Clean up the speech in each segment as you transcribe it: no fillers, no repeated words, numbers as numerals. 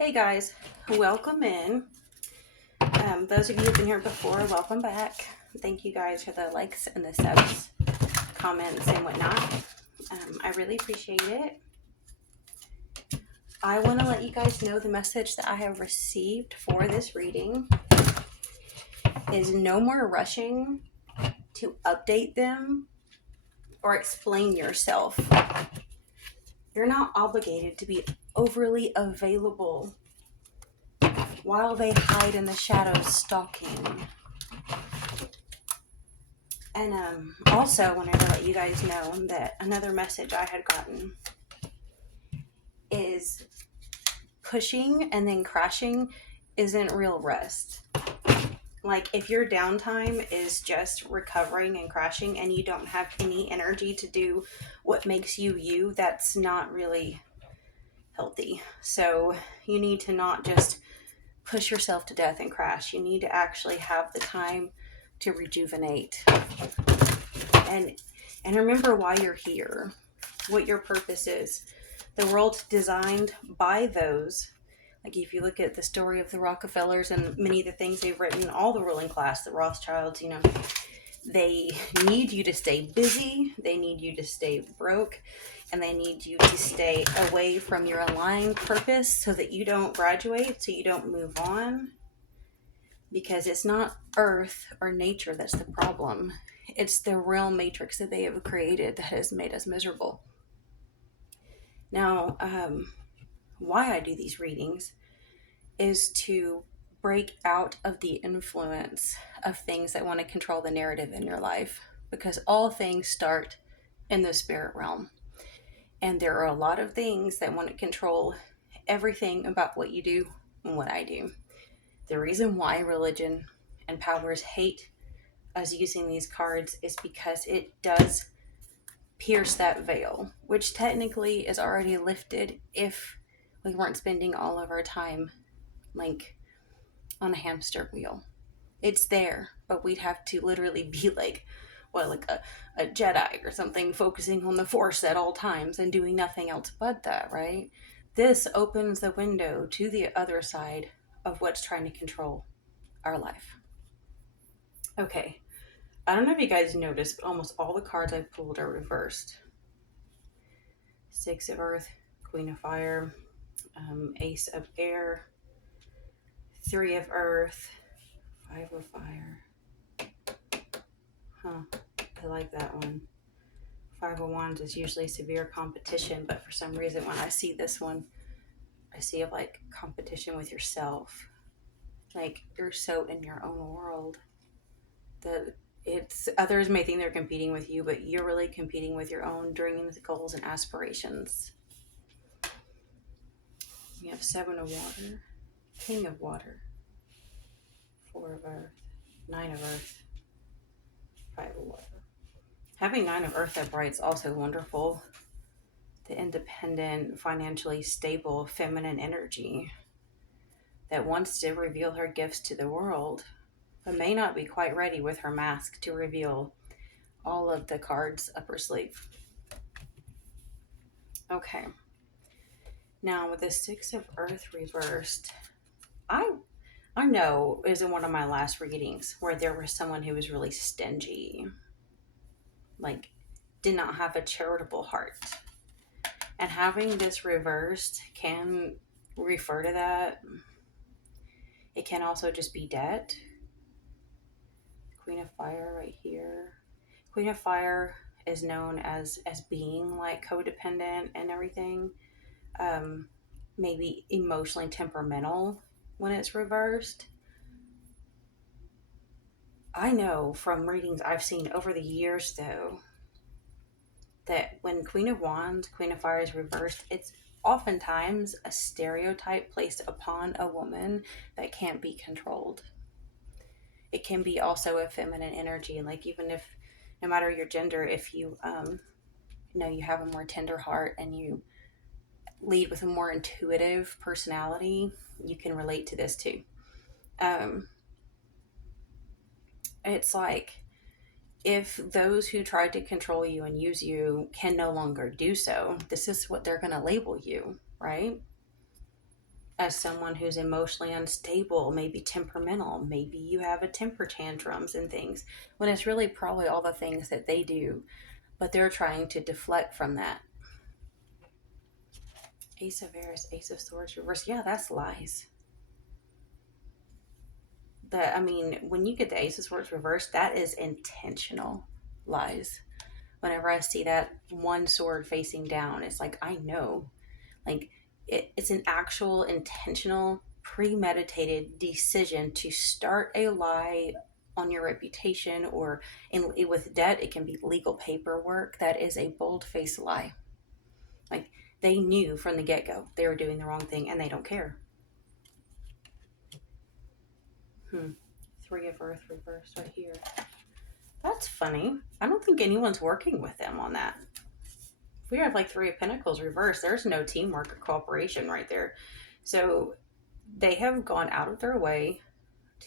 Hey guys, welcome in. Those of you who've been here before, welcome back. Thank you guys for the likes and the subs, comments, and whatnot. I really appreciate it. I want to let you guys know the message that I have received for this reading is no more rushing to update them or explain yourself. You're not obligated to be overly available while they hide in the shadows stalking. And also, I wanted to let you guys know that another message I had gotten is pushing and then crashing isn't real rest. Like, if your downtime is just recovering and crashing and you don't have any energy to do what makes you you, that's not really healthy. So, you need to not just push yourself to death and crash. You need to actually have the time to rejuvenate. And remember why you're here, what your purpose is. The world's designed by those. Like, if you look at the story of the Rockefellers and many of the things they've written, all the ruling class, the Rothschilds, they need you to stay busy, they need you to stay broke, and they need you to stay away from your aligned purpose so that you don't graduate, so you don't move on. Because it's not Earth or nature that's the problem. It's the real matrix that they have created that has made us miserable. Now, why I do these readings is to break out of the influence of things that want to control the narrative in your life, because all things start in the spirit realm. And there are a lot of things that want to control everything about what you do and what I do. The reason why religion and powers hate us using these cards is because it does pierce that veil, which technically is already lifted if we weren't spending all of our time like on a hamster wheel. It's there, but we'd have to literally be like a Jedi or something, focusing on the Force at all times and doing nothing else but that, right? This opens the window to the other side of what's trying to control our life. Okay, I don't know if you guys noticed, but almost all the cards I pulled are reversed. Six of Earth, Queen of Fire, Ace of Air, Three of Earth, Five of Fire. I like that one. Five of Wands is usually severe competition, but for some reason when I see this one, I see it like competition with yourself. Like, you're so in your own world that it's others may think they're competing with you, but you're really competing with your own dreams, goals, and aspirations. You have Seven of Water, King of Water, Four of Earth, Nine of Earth, Five of Water. Having Nine of Earth upright is also wonderful. The independent, financially stable, feminine energy that wants to reveal her gifts to the world, but may not be quite ready with her mask to reveal all of the cards up her sleeve. Okay. Now with the Six of Earth reversed, I know is in one of my last readings where there was someone who was really stingy, like did not have a charitable heart. And having this reversed can refer to that. It can also just be debt. Queen of Fire right here. Queen of Fire is known as being like codependent and everything. Maybe emotionally temperamental when it's reversed. I know from readings I've seen over the years, though, that when Queen of Wands, Queen of Fire is reversed, it's oftentimes a stereotype placed upon a woman that can't be controlled. It can be also a feminine energy, like even if, no matter your gender, if you, you have a more tender heart and you lead with a more intuitive personality, you can relate to this too. It's like if those who tried to control you and use you can no longer do so, this is what they're going to label you, right? as someone who's emotionally unstable, maybe temperamental, maybe you have a temper tantrums and things, when it's really probably all the things that they do, but they're trying to deflect from that. Ace of Eris, Ace of Swords reverse. Yeah, that's lies. That, I mean, when you get the Ace of Swords reversed, that is intentional lies. Whenever I see that one sword facing down, it's like, I know. Like, it's an actual intentional, premeditated decision to start a lie on your reputation, or with debt, it can be legal paperwork. That is a bold faced lie. Like, they knew from the get go they were doing the wrong thing and they don't care. Hmm. Three of Earth reversed right here. That's funny. I don't think anyone's working with them on that. If we have like Three of Pentacles reversed, there's no teamwork or cooperation right there. So they have gone out of their way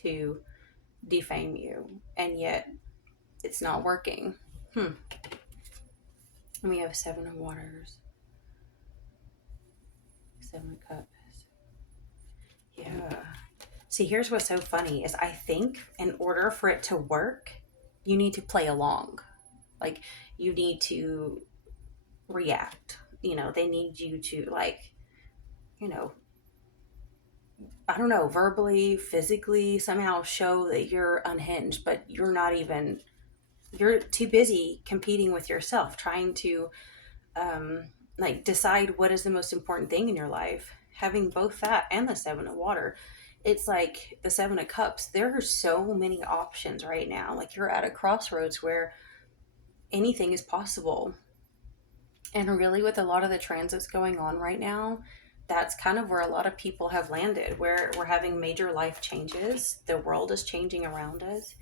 to defame you, and yet it's not working. And we have Seven of Waters, Seven of Cups. Yeah. See, here's what's so funny is I think in order for it to work, you need to play along. Like, you need to react. They need you to, like, you know, I don't know, verbally, physically, somehow show that you're unhinged, but you're too busy competing with yourself, trying to like decide what is the most important thing in your life. Having both that and the Seven of Water, it's like the Seven of Cups. There are so many options right now. Like, you're at a crossroads where anything is possible. And really, with a lot of the transits going on right now, that's kind of where a lot of people have landed, where we're having major life changes. The world is changing around us.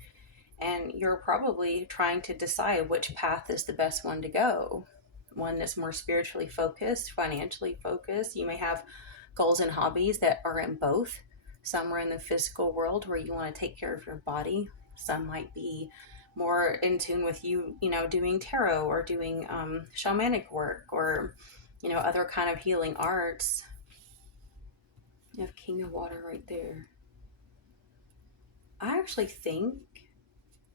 And you're probably trying to decide which path is the best one to go. One that's more spiritually focused, financially focused. You may have goals and hobbies that are in both. Some are in the physical world where you want to take care of your body. Some might be more in tune with doing tarot or doing shamanic work, or other kind of healing arts. You have King of Water right there. I actually think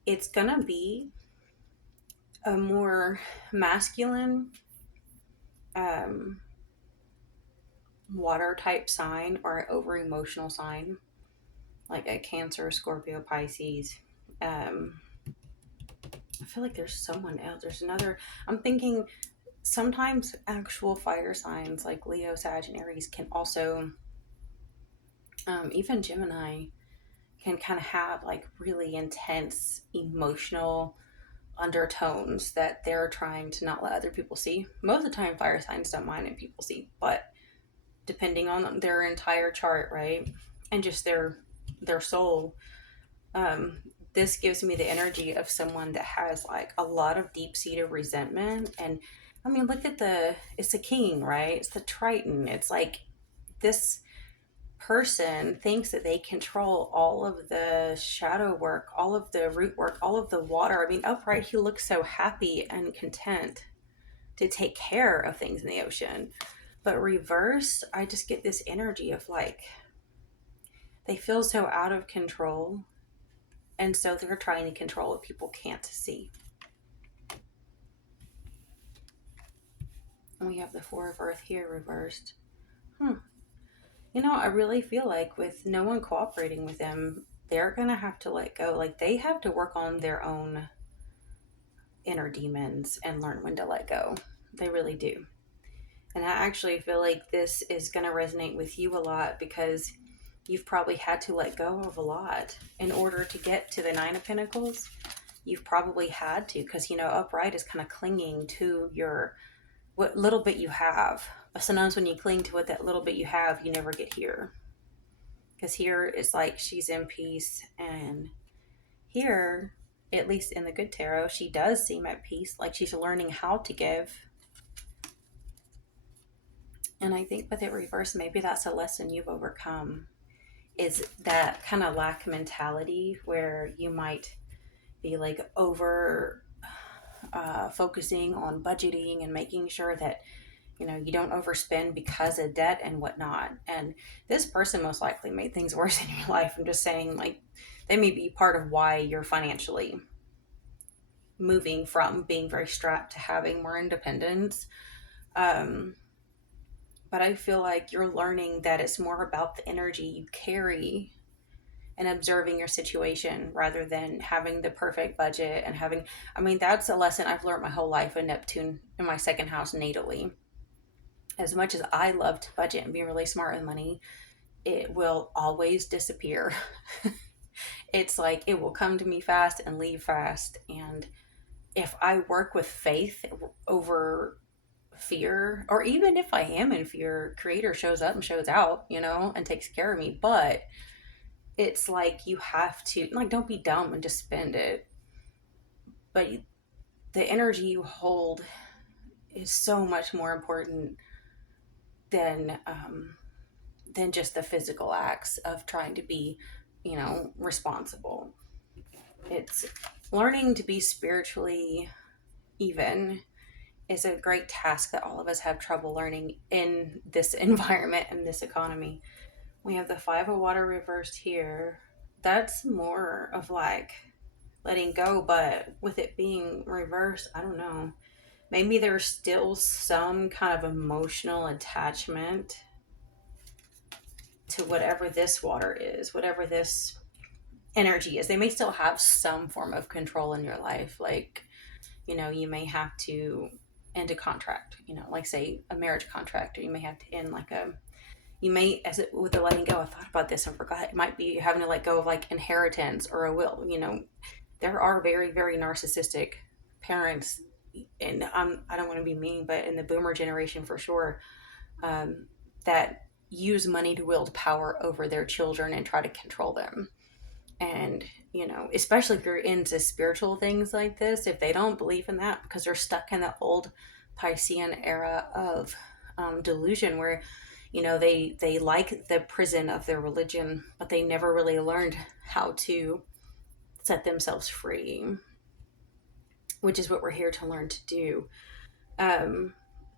it's gonna be a more masculine um, water type sign, or an over emotional sign, like a Cancer, Scorpio, Pisces. I feel like there's someone else. There's another. I'm thinking sometimes actual fire signs like Leo, Sag, and Aries can also, even Gemini, can kind of have like really intense emotional undertones that they're trying to not let other people see. Most of the time, fire signs don't mind if people see, but depending on their entire chart, right, and just their soul, um, this gives me the energy of someone that has like a lot of deep-seated resentment. And I mean, look at it's a king, right? It's the Triton. It's like this person thinks that they control all of the shadow work, all of the root work, all of the water. I mean, upright, he looks so happy and content to take care of things in the ocean. But reverse, I just get this energy of like, they feel so out of control. And so they're trying to control what people can't see. And we have the Four of Earth here reversed. I really feel like with no one cooperating with them, they're going to have to let go. Like, they have to work on their own inner demons and learn when to let go. They really do. And I actually feel like this is going to resonate with you a lot, because you've probably had to let go of a lot in order to get to the Nine of Pentacles. You've probably had to, because, upright is kind of clinging to what little bit you have. But sometimes when you cling to what that little bit you have, you never get here. Because here it's like she's in peace, and here, at least in the good tarot, she does seem at peace, like she's learning how to give. And I think with it reversed, maybe that's a lesson you've overcome, is that kind of lack mentality where you might be like over focusing on budgeting and making sure that You don't overspend because of debt and whatnot. And this person most likely made things worse in your life. I'm just saying, like, they may be part of why you're financially moving from being very strapped to having more independence. Um, but I feel like you're learning that it's more about the energy you carry and observing your situation rather than having the perfect budget and having, I mean, that's a lesson I've learned my whole life in Neptune in my second house natally. As much as I love to budget and be really smart with money, it will always disappear. It's like it will come to me fast and leave fast. And if I work with faith over fear, or even if I am in fear, creator shows up and shows out, and takes care of me. But it's like you have to, like, don't be dumb and just spend it. But the energy you hold is so much more important than just the physical acts of trying to be, responsible. It's learning to be spiritually even is a great task that all of us have trouble learning in this environment and this economy. We have the Five of Water reversed here. That's more of like letting go, but with it being reversed, I don't know. Maybe there's still some kind of emotional attachment to whatever this water is, whatever this energy is. They may still have some form of control in your life. Like, you may have to end a contract, like say a marriage contract, or you may have to end like you may, as it with the letting go, I thought about this and forgot. It might be having to let go of like inheritance or a will. There are very, very narcissistic parents, and I don't want to be mean, but in the boomer generation for sure, that use money to wield power over their children and try to control them. And, especially if you're into spiritual things like this, if they don't believe in that because they're stuck in the old Piscean era of delusion where, they like the prison of their religion, but they never really learned how to set themselves free, which is what we're here to learn to do.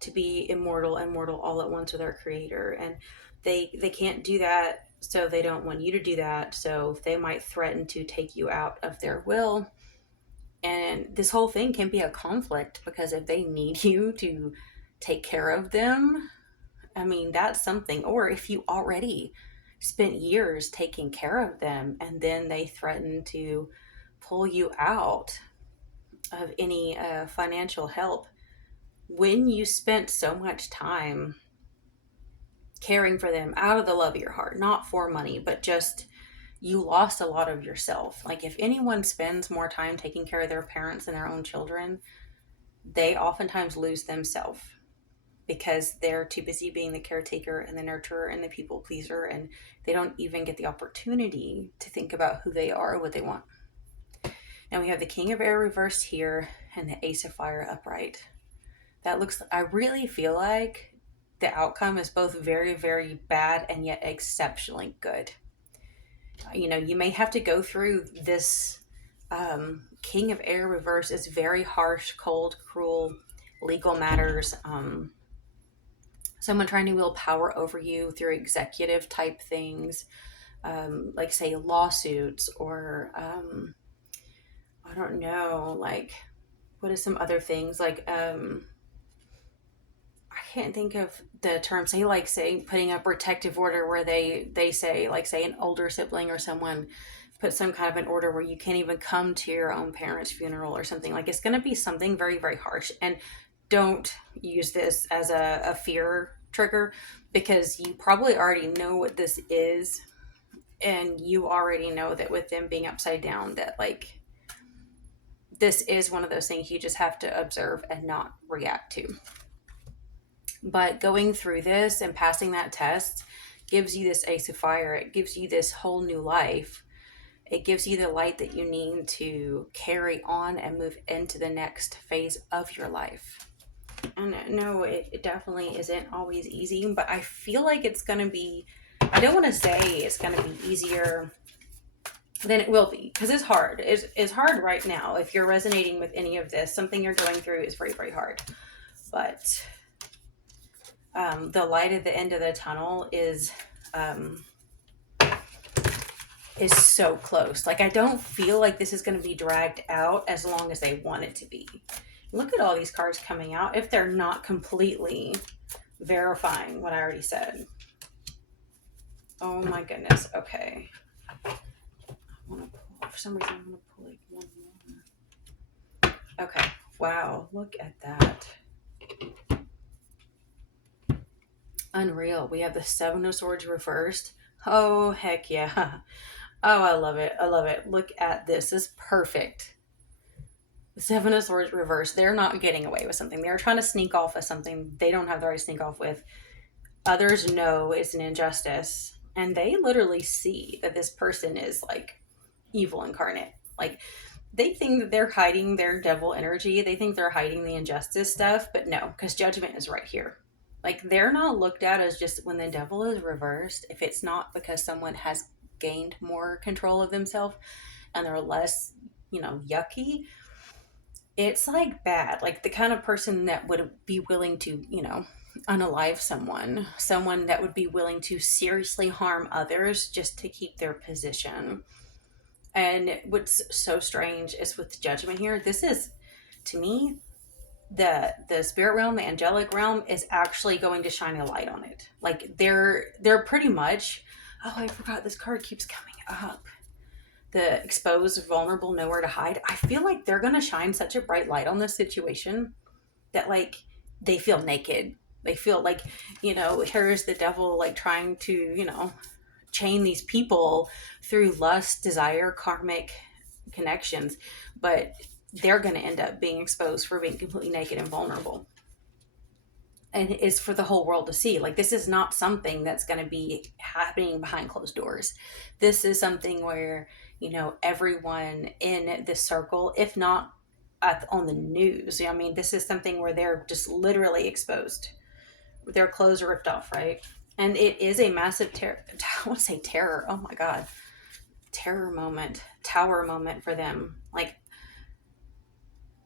To be immortal and mortal all at once with our creator. And they can't do that, so they don't want you to do that, so they might threaten to take you out of their will. And this whole thing can be a conflict because if they need you to take care of them, I mean, that's something. Or if you already spent years taking care of them and then they threaten to pull you out of any financial help, when you spent so much time caring for them out of the love of your heart, not for money, but just you lost a lot of yourself. Like if anyone spends more time taking care of their parents and their own children, they oftentimes lose themselves because they're too busy being the caretaker and the nurturer and the people pleaser, and they don't even get the opportunity to think about who they are or what they want. Now we have the King of Air reversed here and the Ace of Fire upright. That looks, I really feel like the outcome is both very, very bad and yet exceptionally good. You may have to go through this. King of Air reverse is very harsh, cold, cruel, legal matters. Someone trying to wield power over you through executive type things, like say lawsuits or I don't know, like what is some other things like I can't think of the term. Say putting a protective order where they say, like say an older sibling or someone put some kind of an order where you can't even come to your own parents' funeral or something. Like it's going to be something very, very harsh. And don't use this as a fear trigger because you probably already know what this is, and you already know that with them being upside down that like this is one of those things you just have to observe and not react to. But going through this and passing that test gives you this Ace of Fire. It gives you this whole new life. It gives you the light that you need to carry on and move into the next phase of your life. And no, it definitely isn't always easy, but I feel like it's going to be, I don't want to say it's going to be easier than it will be, because it's hard. It's hard right now. If you're resonating with any of this, something you're going through is very, very hard. But the light at the end of the tunnel is so close. Like, I don't feel like this is going to be dragged out as long as they want it to be. Look at all these cards coming out if they're not completely verifying what I already said. Oh my goodness. Okay. I want to pull, for some reason, I'm going to pull like one more. Okay. Wow. Look at that. Unreal. We have the Seven of Swords reversed. Oh, heck yeah. Oh, I love it. I love it. Look at this. This is perfect. The Seven of Swords reversed. They're not getting away with something. They're trying to sneak off of something they don't have the right to sneak off with. Others know it's an injustice. And they literally see that this person is like evil incarnate. Like, they think that they're hiding their devil energy. They think they're hiding the injustice stuff. But no, because judgment is right here. Like, they're not looked at as just when the devil is reversed, if it's not because someone has gained more control of themselves and they're less, yucky, it's like bad. Like, the kind of person that would be willing to, unalive someone that would be willing to seriously harm others just to keep their position. And what's so strange is with judgment here, this is, to me, the spirit realm, the angelic realm is actually going to shine a light on it. Like, they're pretty much, oh, I forgot this card keeps coming up. The exposed, vulnerable, nowhere to hide. I feel like they're going to shine such a bright light on this situation that, like, they feel naked. They feel like, here's the devil, like, trying to, chain these people through lust, desire, karmic connections. But they're going to end up being exposed for being completely naked and vulnerable. And it's for the whole world to see. Like, this is not something that's going to be happening behind closed doors. This is something where, everyone in this circle, if not on the news, I mean, this is something where they're just literally exposed. Their clothes are ripped off, right? And it is a massive terror. I want to say terror. Oh my God. Terror moment. Tower moment for them. Like,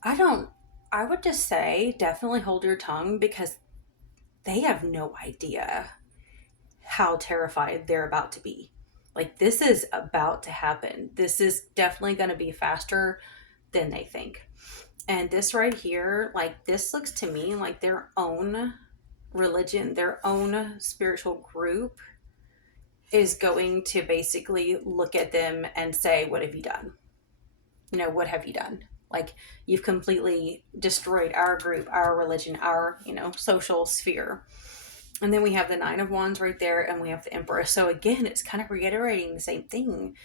I would just say definitely hold your tongue, because they have no idea how terrified they're about to be. Like, this is about to happen. This is definitely going to be faster than they think. And this right here, like, this looks to me like their own religion, their own spiritual group is going to basically look at them and say, what have you done? What have you done? Like, you've completely destroyed our group, our religion, our, social sphere. And then we have the Nine of Wands right there, and we have the Emperor. So again, it's kind of reiterating the same thing.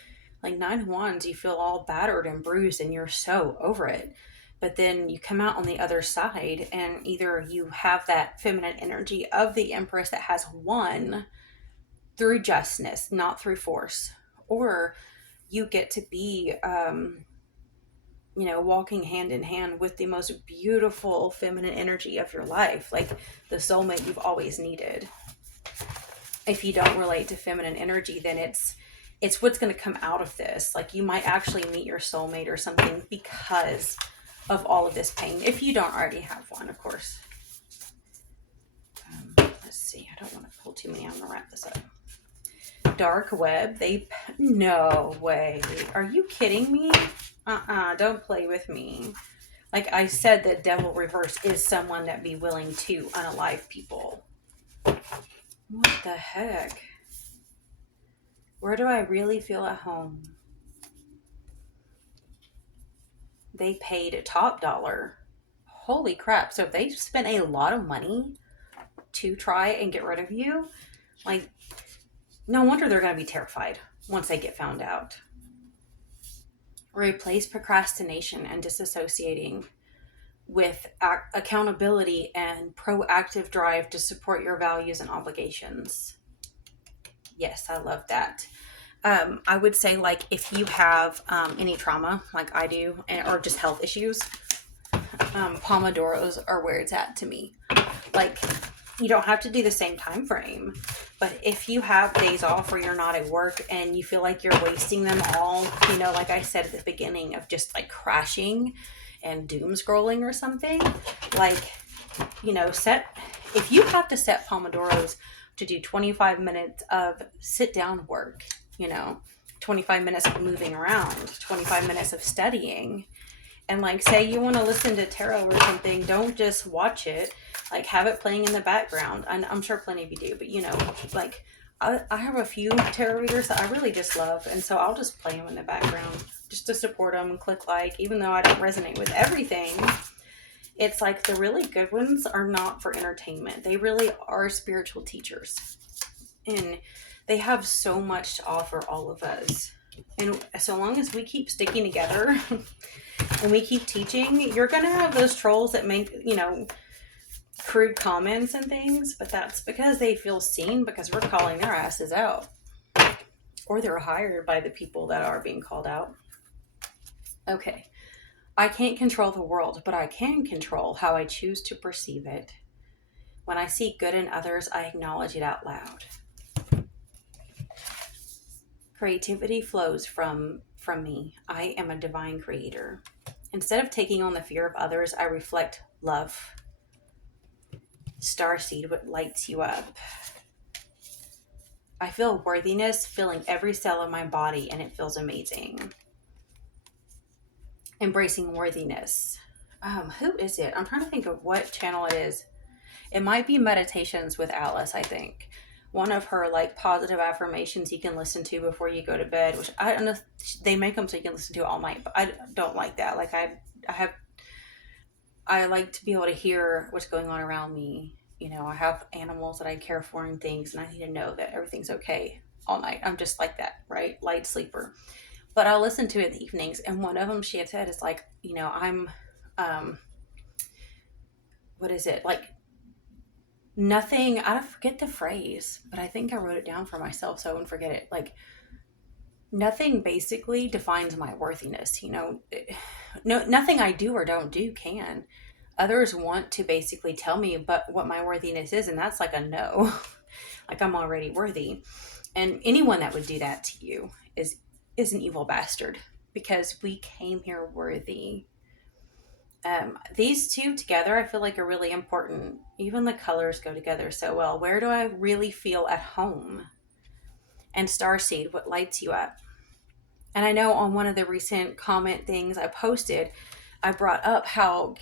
Like, Nine of Wands, you feel all battered and bruised and you're so over it. But then you come out on the other side, and either you have that feminine energy of the Empress that has won through justness, not through force, or you get to be, walking hand in hand with the most beautiful feminine energy of your life, like the soulmate you've always needed. If you don't relate to feminine energy, then it's what's going to come out of this. Like, you might actually meet your soulmate or something because of all of this pain, if you don't already have one, of course. Let's see. I don't want to pull too many. I'm going to wrap this up. Dark web. No way. Are you kidding me? Don't play with me. Like I said, the devil reverse is someone that be willing to unalive people. What the heck? Where do I really feel at home? They paid a top dollar. Holy crap. So they spent a lot of money to try and get rid of you. Like, no wonder they're going to be terrified once they get found out. Replace procrastination and disassociating with accountability and proactive drive to support your values and obligations. Yes, I love that. I would say, like, if you have any trauma, like I do, or just health issues, Pomodoros are where it's at to me. Like, you don't have to do the same time frame, but if you have days off where you're not at work and you feel like you're wasting them all, like I said at the beginning, of just like crashing and doom scrolling or something, like, set If you have to set Pomodoros to do 25 minutes of sit down work, 25 minutes of moving around, 25 minutes of studying, and like say you want to listen to tarot or something, don't just watch it. Like have it playing in the background. And I'm sure plenty of you do, but like I have a few tarot readers that I really just love, and so I'll just play them in the background just to support them and click like, even though I don't resonate with everything. It's like the really good ones are not for entertainment. They really are spiritual teachers. And they have so much to offer all of us. And so long as we keep sticking together and we keep teaching, you're going to have those trolls that make, crude comments and things, but that's because they feel seen because we're calling their asses out. Or they're hired by the people that are being called out. Okay. I can't control the world, but I can control how I choose to perceive it. When I see good in others, I acknowledge it out loud. Creativity flows from me. I am a divine creator. Instead of taking on the fear of others, I reflect love. Starseed, what lights you up? I feel worthiness filling every cell of my body, and it feels amazing. Embracing worthiness. Who is it? I'm trying to think of what channel it is. It might be Meditations with Alice, I think. One of her like positive affirmations you can listen to before you go to bed, which I don't know, they make them so you can listen to all night, but I don't like that. Like I like to be able to hear what's going on around me. I have animals that I care for and things, and I need to know that everything's okay all night. I'm just like that, right? Light sleeper. But I'll listen to it in the evenings, and one of them she had said is like, I'm, what is it? Like nothing, I forget the phrase, but I think I wrote it down for myself so I wouldn't forget it. Like nothing basically defines my worthiness, no, nothing I do or don't do can. Others want to basically tell me but what my worthiness is, and that's like a no. Like I'm already worthy. And anyone that would do that to you is an evil bastard, because we came here worthy. These two together I feel like are really important. Even the colors go together so well. Where do I really feel at home? And Starseed, what lights you up? And I know on one of the recent comment things I posted, I brought up how,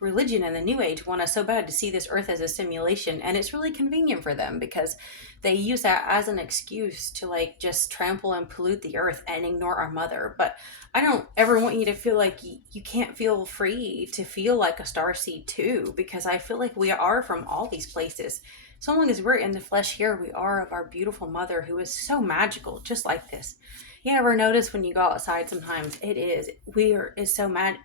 religion and the New Age want us so bad to see this earth as a simulation. And it's really convenient for them because they use that as an excuse to like just trample and pollute the earth and ignore our mother. But I don't ever want you to feel like you can't feel free to feel like a starseed too, because I feel like we are from all these places. So long as we're in the flesh here, we are of our beautiful mother who is so magical, just like this. You ever notice when you go outside sometimes it's so mad.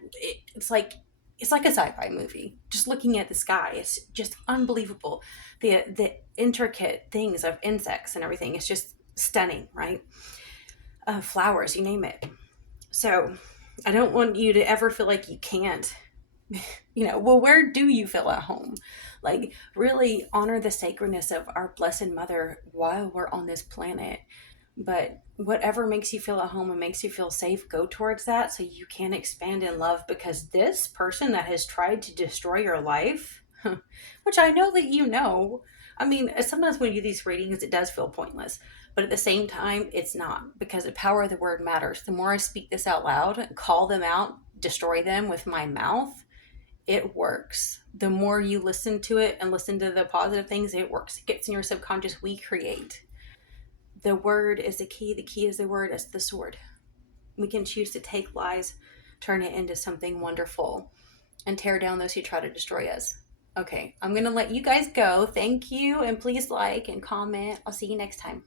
It's like a sci-fi movie. Just looking at the sky, it's just unbelievable. The intricate things of insects and everything, it's just stunning, right? Flowers, you name it. So I don't want you to ever feel like you can't. Well, where do you feel at home? Like really honor the sacredness of our blessed mother while we're on this planet. But whatever makes you feel at home and makes you feel safe, go towards that so you can expand in love, because this person that has tried to destroy your life, which I know that I mean, sometimes when you do these readings, it does feel pointless. But at the same time, it's not, because the power of the word matters. The more I speak this out loud, call them out, destroy them with my mouth, it works. The more you listen to it and listen to the positive things, it works. It gets in your subconscious. We create. The word is the key. The key is the word. It's the sword. We can choose to take lies, turn it into something wonderful, and tear down those who try to destroy us. Okay, I'm going to let you guys go. Thank you, and please like and comment. I'll see you next time.